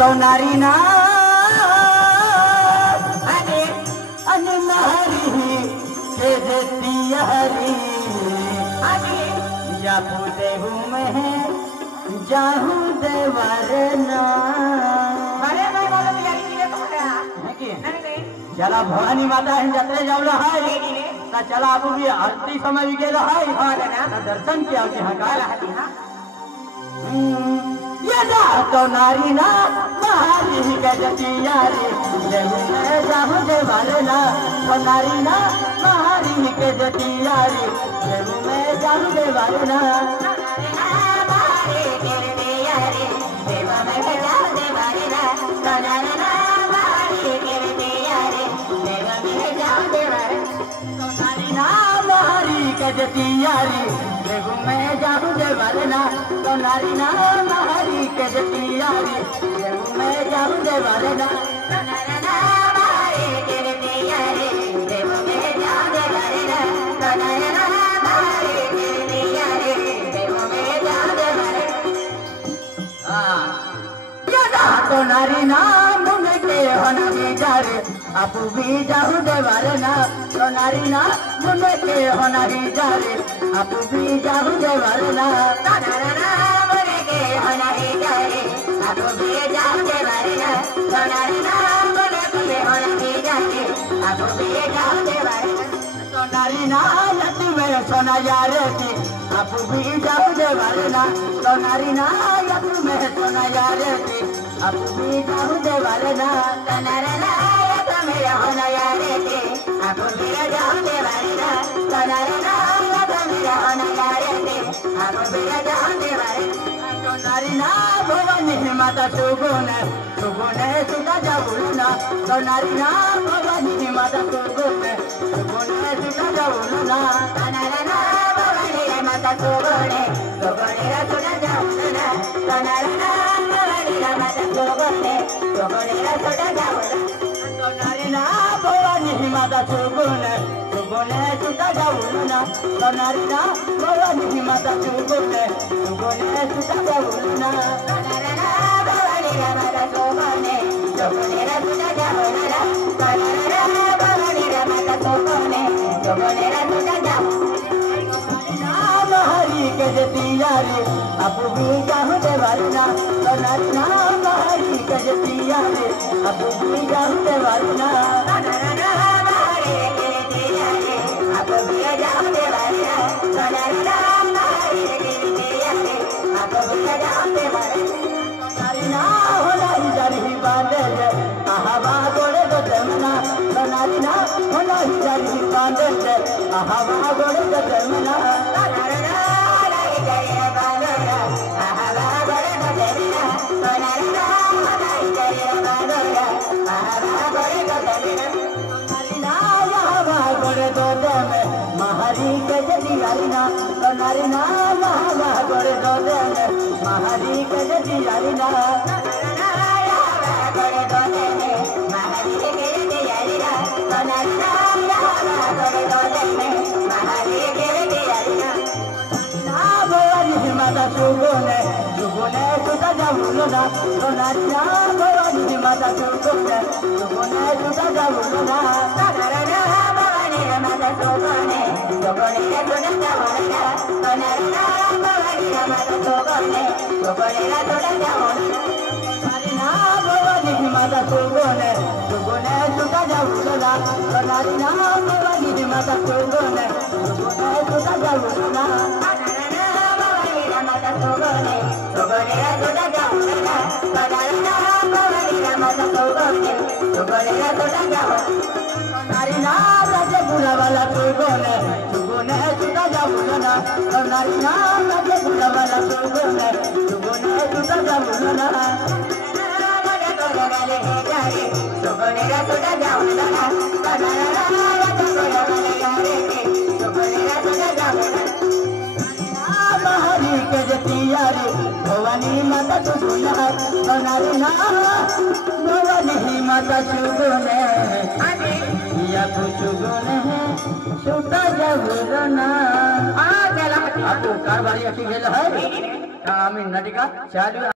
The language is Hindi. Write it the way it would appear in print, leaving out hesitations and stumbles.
तो नारी ना अनमारी के देतियारी या पूते हूँ मैं जाहूँ देवरना। अरे मैं बोलो तैयारी की तो नहीं चला भवानी माता है जतरे जावला है ता चला अब भी आरती समय भी गेला है हां ना दर्शन किया के हकाल हती हां ये ना तो नारी ना महारी के जतियारी देहु में जाहु देवाले ना तो नारी ना महारी के जतियारी देहु में जाहु देवाले ना महारी के जतियारी देहु में जाहु देवाले ना तो नारी ना महारी के जतियारी देहु में जाहु देवाले तो नारी ना महारी के जतियारी देहु में जाहु देवाले ना तो नारी ना महारी के जतियारी देहु में जाहु देवाले ना तो नारी ना महारी के जतियारी देहु में जाहु देवाले ना तो नारी ना महारी के जतियारी देहु में जाहु देवाले हां या तो नारी ना मुन के होना जारे आपू भी जाहु देवाले ना तो नारी ना मुन के होना जारे आपू भी जाहु देवाले ना तो नारी ना मुन के होना जारे आपू भी जाहु देवाले ना तो नारी ना मुन के होना जारे आपू भी जाहु देवाले ना तो नारी ना यति में सोना यारे थी आपू भी जाहु देवाले ना तो नारी ना यति में सोना यारे थी आपू भी जाहु देवाले ना तो नारी ना यति में होना यारे थी आपू भी जाहु देवाले ना तो नारी ना यति में होना यारे थी आपू भी जाहु देवाले तो नारी ना भवानी माता सुगुने सुगुने सुता जाऊना तो नारी ना भवानी माता सुगुने सुगुने सुता जाऊना तो नारी ना भवानी माता सुगुने सुगुने सुता जाऊना तो नारी ना भवानी माता सुगुने सुगुने सुता जाऊना तो नारी ना भवानी माता सुगुने सुगुने सुता जाऊना तो नारी ना भवानी माता सुगुने सुगुने सुता जाऊना तो नारी ना भवानी माता सुगुने सुगुने सुता जाऊना तो नारी ना भवानी माता सुगुने सुगुने सुता जाऊना महारी के जतियारी आपू भी जाहु देवाले ना तो नारी ना महारी के जतियारी आपू भी जाहु देवाले ना तो नारी ना महारी के जतियारी आपू भी जाहु देवाले ना तो नारी ना महारी के जतियारी आपू भी जाहु देवाले तो नारी ना होलाई जरी बांधे आहावा गोड़े दो जमना तो नारी ना होलाई जरी बांधे आहावा गोड़े दो जमना तो नारी ना होलाई जरी बांधे आहावा गोड़े दो जमना तो नारी ना होलाई जरी बांधे आहावा गोड़े दो जमना तो नारी ना आहावा गोड़े दो जमे महारी के जतियारी ना तो नारी ना आहावा गोड़े दो जमे महारी के जतियारी ना माता सुगुने सुगुने सुता जाऊना तो नारी ना भवानी माता सुगुने सुगुने सुता जाऊना तो नारी ना भवानी माता सुगुने सुगुने सुता जाऊना तो नारी ना भवानी माता सुगुने सुगुने सुता जाऊना नारी ना भवानी माता सुगुने सुगुने सुता जाऊना तो नारी ना भवानी माता सुगुने सुगुने सुता जाऊना माता सुगुने सुगुने सुता जाऊना तो नारी ना भवानी माता सुगुने सुगुने सुता जाऊना नारी ना राजे बुला वाला सुगुने सुगुने सुता जाऊना तो नारी ना राजे बुला वाला सुगुने सुगुने सुता जाऊना मगे कोले वाले जारे सुगुने सुता जाऊना तो नारी ना राजे बुला वाले जारे सुगुने सुता जाऊना महारी के जतियारी भवानी माता सुगुने तो नारी ना भवानी माता सुगुने या कुछ गुने सुता जाऊना आ चला आपको कारबारी अकी गेल है कामी नटिका चालू